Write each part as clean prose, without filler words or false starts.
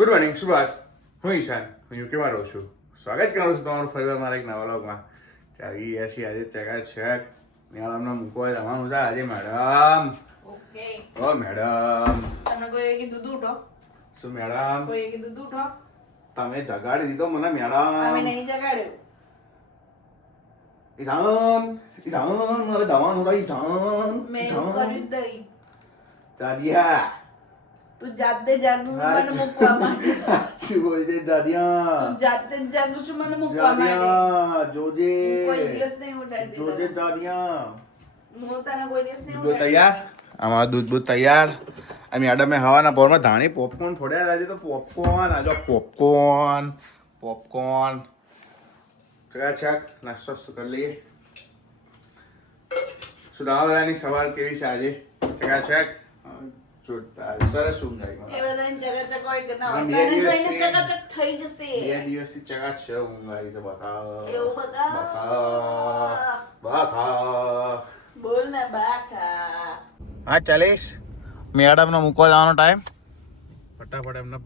Good morning Subhash, હું ઈશાન, હું યુકેમાં રહું છું. સ્વાગત કરું છું તમારું ફરીવાર મારા એક નવા વ્લોગમાં. ચાલી ગયા છીએ આજે ચકાચક મેળામાં મૂકવા જવાનું છે આજે મેડમ. ઓકે. ઓ મેડમ. તમને કોઈ કીધું તું ઉઠો? શું મેડમ? કોઈ કીધું તું ઉઠો? તમે જગાડી દીધો મને મેડમ. અમે નહીં જગાડ્યું. ઈશાન, ઈશાન, મારે જવાનું છે ઈશાન. મેં એવું કર્યું જ નહીં. જાદિયા. તું જાતે જાગું છું મને મૂકવા માટે. શું બોલજે જાદિયા? તું જાતે જ જાગું છું મને મૂકવા માટે. જાદિયા, જોજે. કોઈ દિવસ નહીં ઉઠાડી જોજે દીધો. જાદિયા. હું તને કોઈ દિવસ નહીં દૂધ ઉઠાડી. તૈયાર, અમારું દૂધ તૈયાર. અમે મેડમે હવાના પોરમાં ધાણી પોપકોર્ન ફોડ્યા આજે તો પોપકોર્ન આજો પોપકોર્ન ચકાચક નાસ્તો કરી લઈએ. સુદાવાની સવાર કેવી છે આજે? ચકાચક જોરદાર સરસ ઊંઘ આવી મને. એ બધાને ચકાચક હોય કે ના હોય? બે તને દિવસથી- જોઈને ચકાચક થઈ જશે. 2 દિવસથી ચકાચક ઊંઘ આવી છે. બકા એવું બકા. બોલ ને બાકા. હા ચાલીસ મેડમને મૂકવા જવાનો ટાઈમ. ફટાફટ એમને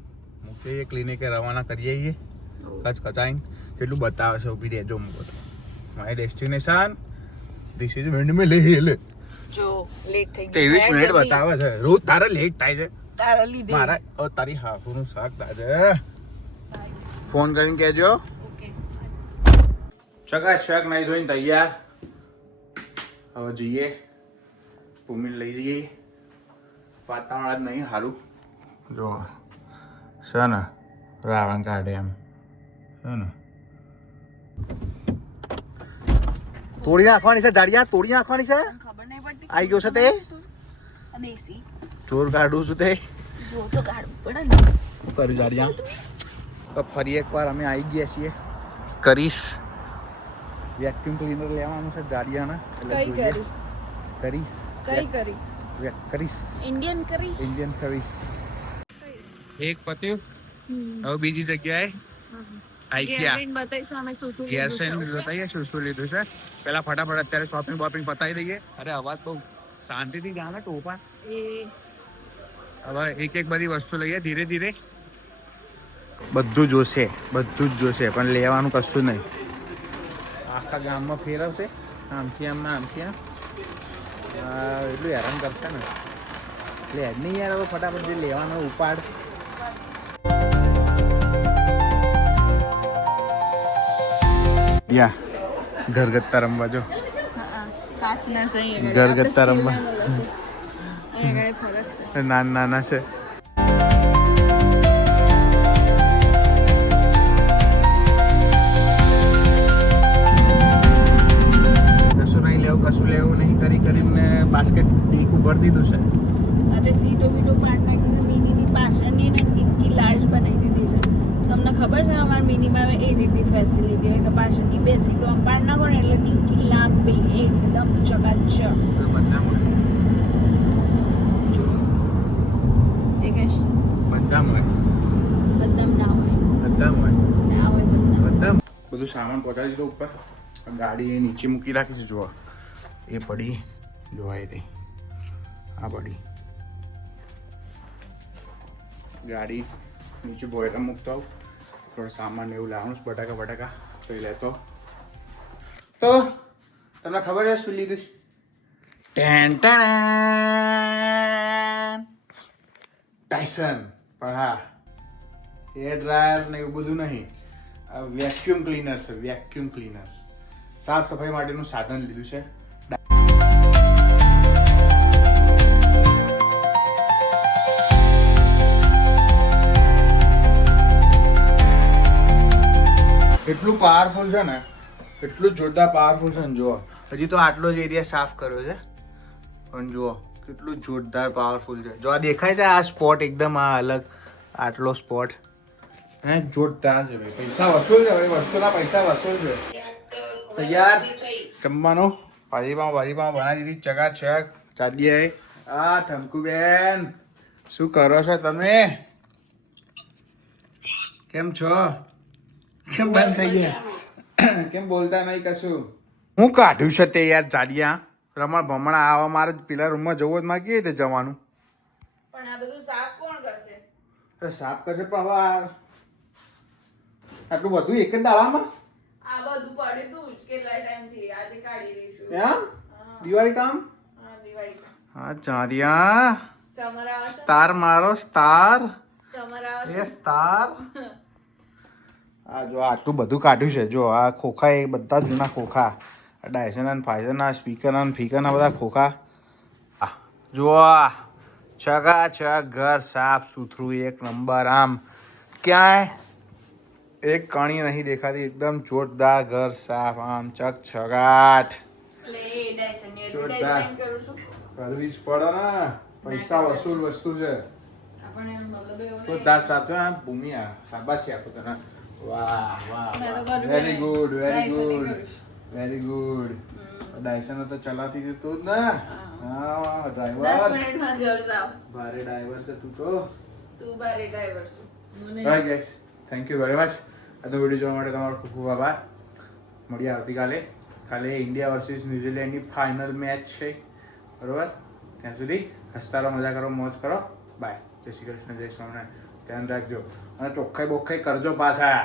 મૂકીએ ક્લિનિકે રવાના કરીએ છીએ. કચાઈને કેટલું બતાવે છે ઊભી રહેજો મૂકો તો. My destination this is windmill hill. જો લેટ થઈ 23 મિનિટ બતાવે છે. રોજ તારે લેટ થાય છે. તારા લીધે. મારા તારી હાફુનું શાક થાય છે. ફોન કરીને કહેજો. ઓકે. ચકાચક નહીં ધોઈને તૈયાર. હવે જઈએ ભૂમિને લઈ જઈએ. વાતાવરણ જ નહીં સારું. જો છે ને રાવણ કાઢે એમ છે ને. તોડી નાખવાની છે જાડિયા, તોડી નાખવાની છે. ખબર નહીં પડતી. આવી ગયો છે તે દેશી ચોર કાઢું છું તે જો તો કાઢવું પડે ને. શું કર્યું જાડિયા? તો ફરી એકવાર અમે આવી ગયા છીએ. કરીશ વેક્યુમ ક્લીનર લેવાનું છે જાડિયાને. એટલે કઈ જોઈએ. કરી? કરીશ કઈ કરી? કરીશ ઇન્ડિયન કરી? ઇન્ડિયન કરીશ. એક પત્યું હવે બીજી જગ્યાએ આવી ગયા. બતાવીશું અમે શું શું ગેર સેન્ડ બતાવીએ શું શું લીધું છે. પેલા ફટાફટ અત્યારે શોપિંગ બોપિંગ પતાવી દઈએ. અરે અવાજ બહુ શાંતિથી જાણે ટોપા. હવે એક એક બધી વસ્તુ લઈએ ધીરે ધીરે. બધું જોશે, બધું જ જોશે પણ લેવાનું કશું નહીં. આખા ગામમાં ફેરવશે આમથી આમ ના આમથી આમ. એટલું હેરાન કરશે ને એટલે હેડ નહીં યાર. હવે ફટાફટ જે લેવાનો ઉપાડ. યા ઘરગથ્થા રમવા જો. કાચના છે ઘરગથ્થા રમવા અહીંયા ફરક છે. નાના છે. કશું લેવું નહીં કરી કરીને બાસ્કેટ ડીકું ભરી દીધું છે. અરે સીટો બીટો પાડ નાખી છે. મિનીની પાછળની ને ડિક્કી લાર્જ બનાવી દીધી છે. તમને ખબર છે અમારા મિનીમાં એવી બી ફેસિલિટી હોય કે પાછળની 2 સીટો આમ પાડ નાખો ને એટલે ડિક્કી લાંબી એકદમ ચકાચક. દેખાશ? બધામાં હોય. બદામ ના હોય. બધામાં હોય. ના હોય બદામ. બધું સામાન પહોંચાડી દીધો ઉપર. ગાડી એ નીચે મૂકી રાખી છે. જુઓ એ પડી જોવાય રહી. આ પડી ગાડી નીચે બોયરા મૂકતો આવું. થોડો સામાન એવું લાવવાનું છે. બટાકા તો એ લેતો. તો તમને ખબર છે શું લીધું? ટાઇસન. પણ હા હેર ડ્રાયર ને એવું બધું નહીં. વેક્યુમ ક્લીનર છે. વેક્યુમ ક્લીનર સાફ સફાઈ માટેનું સાધન લીધું છે. એટલું પાવરફુલ છે ને, એટલું જોરદાર પાવરફુલ છે ને. જુઓ હજી તો આટલો જ એરિયા સાફ કર્યો છે પણ જુઓ કેટલું જોરદાર પાવરફુલ છે. જો આ દેખાય છે આ સ્પોટ એકદમ આ અલગ આટલો સ્પોટ હે જોરદાર છે ભાઈ. પૈસા વસૂલ છે ભાઈ. વસ્તુના પૈસા વસૂલ છે. તૈયાર જમવાનો ભાજી પાવ બનાવી દીધી ચકાચક. ચાલીએ. આ ઠમકુબેન શું કરો છો તમે? કેમ છો? કેમ બંધ થઈ ગયા? કેમ બોલતા નહીં કશું? હું કાઢ્યું છે તે યાર જાડિયા. રમણ ભમણા આવા મારે પેલા રૂમમાં જવું જ માં કેવી રીતે જવાનું? પણ આ બધું સાફ કોણ કરશે? તો સાફ કરશે પણ હવે આટલું બધું એક જ દાડામાં આ બધું પડ્યું તું જ કેટલા ટાઈમથી આજે કાઢી રહીશું એમ દિવાળી કામ હા દિવાળી હા ચાંદિયા સમર આવે છે સ્ટાર મારો સ્ટાર સમર આવે એ છે સ્ટાર આ જો આટલું બધું કાઢ્યું છે જો આ ખોખા એ બધા જૂના ખોખા ડાયસનના ફાઈઝરના સ્પીકરના ફીકરના બધા ખોખા આ જુઓ ચકાચક ઘર સાફ સુથરું એક નંબર આમ ક્યાંય એક કણી નહીં દેખાતી એકદમ જોરદાર ઘર સાફ આમ ચકચકાટ એટલે એ ડાયસનની જોરદાર. એડવર્ટાઇઝમેન્ટ કરું છું કરવી જ પડે ને પૈસા વસૂલ વસ્તુ છે આપણે એમ મતલબ એવું નહીં. જોરદાર સાફ છે આમ ભૂમિ આ શાબાશી આપો તને વાહ વાહ મેં તો કર્યું વેરી નહીં. ગુડ વેરી Dyson એ ગુડ કર્યું છે. વેરી ગુડ ડાયસન તો ચલાવતી હતી તું જ ને હા 10 ડ્રાઈવર મિનિટમાં ઘર સાફ ભારે ડ્રાઈવર છે તું તો તું બારે ડ્રાઈવર છું હું નહીં. Right guys thank you very much આજનો વિડીયો જોવા માટે તમારો ખૂબ ખૂબ આભાર મળીએ આવતીકાલે કાલે ઇન્ડિયા વર્સિસ ન્યુઝીલેન્ડની ફાઇનલ મેચ છે બરોબર ત્યાં સુધી હસતા રહો મજા કરો મોજ કરો બાય જય શ્રી કૃષ્ણ જય સ્વામિનારાયણ ધ્યાન રાખજો અને ચોખ્ખાઈ બોખ્ખાઈ કરજો પાછા